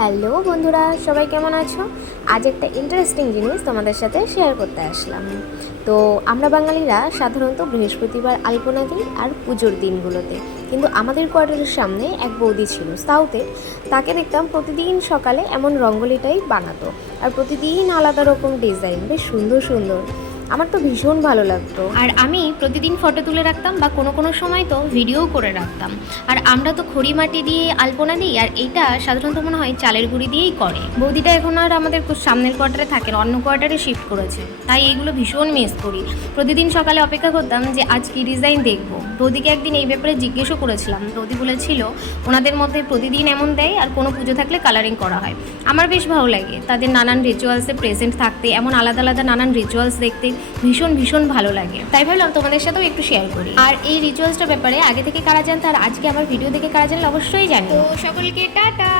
Hello বন্ধুরা, সবাই কেমন আছো? আজ একটা ইন্টারেস্টিং জিনিস তোমাদের সাথে শেয়ার করতে আসলাম। তো আমরা বাঙালিরা সাধারণত বৃহস্পতিবার আলপনা দিই আর পুজোর দিনগুলোতে, কিন্তু আমাদের কোয়ার্টারের সামনে এক বৌদি ছিল সাউথে। তাকে দেখতাম প্রতিদিন সকালে এমন রঙ্গোলিটাই বানাতো, আর প্রতিদিন আলাদা রকম ডিজাইন, বেশ সুন্দর সুন্দর। আমার তো ভীষণ ভালো লাগতো, আর আমি প্রতিদিন ফটো তুলে রাখতাম বা কোনো কোনো সময় তো ভিডিও করে রাখতাম। আর আমরা তো খড়ি মাটি দিয়ে আলপনা দিই, আর এইটা সাধারণত মনে হয় চালের গুঁড়ি দিয়েই করে। বৌদিটা এখন আর আমাদের সামনের কোয়ার্টারে থাকে না, অন্য কোয়ার্টারে শিফট করেছে, তাই এইগুলো ভীষণ মিস করি। প্রতিদিন সকালে অপেক্ষা করতাম যে আজ কী ডিজাইন দেখবো। বৌদিকে একদিন এই ব্যাপারে জিজ্ঞেসও করেছিলাম, বৌদি বলেছিল ওনাদের মধ্যে প্রতিদিন এমন দেয়, আর কোনো পুজো থাকলে কালারিং করা হয়। আমার বেশ ভালো লাগে তাদের নানান রিচুয়ালসে প্রেজেন্ট থাকতে, এমন আলাদা আলাদা নানান রিচুয়ালস দেখতে ভীষণ ভীষণ ভালো লাগে। তাই ভাবলাম তোমাদের সাথেও একটু শেয়ার করি। আর এই রিচুয়ালসটার ব্যাপারে আগে থেকে কারা জানতো আর আজকে আমার ভিডিও দেখে কারা জানলে অবশ্যই জানি। তো সকলকে টাটা।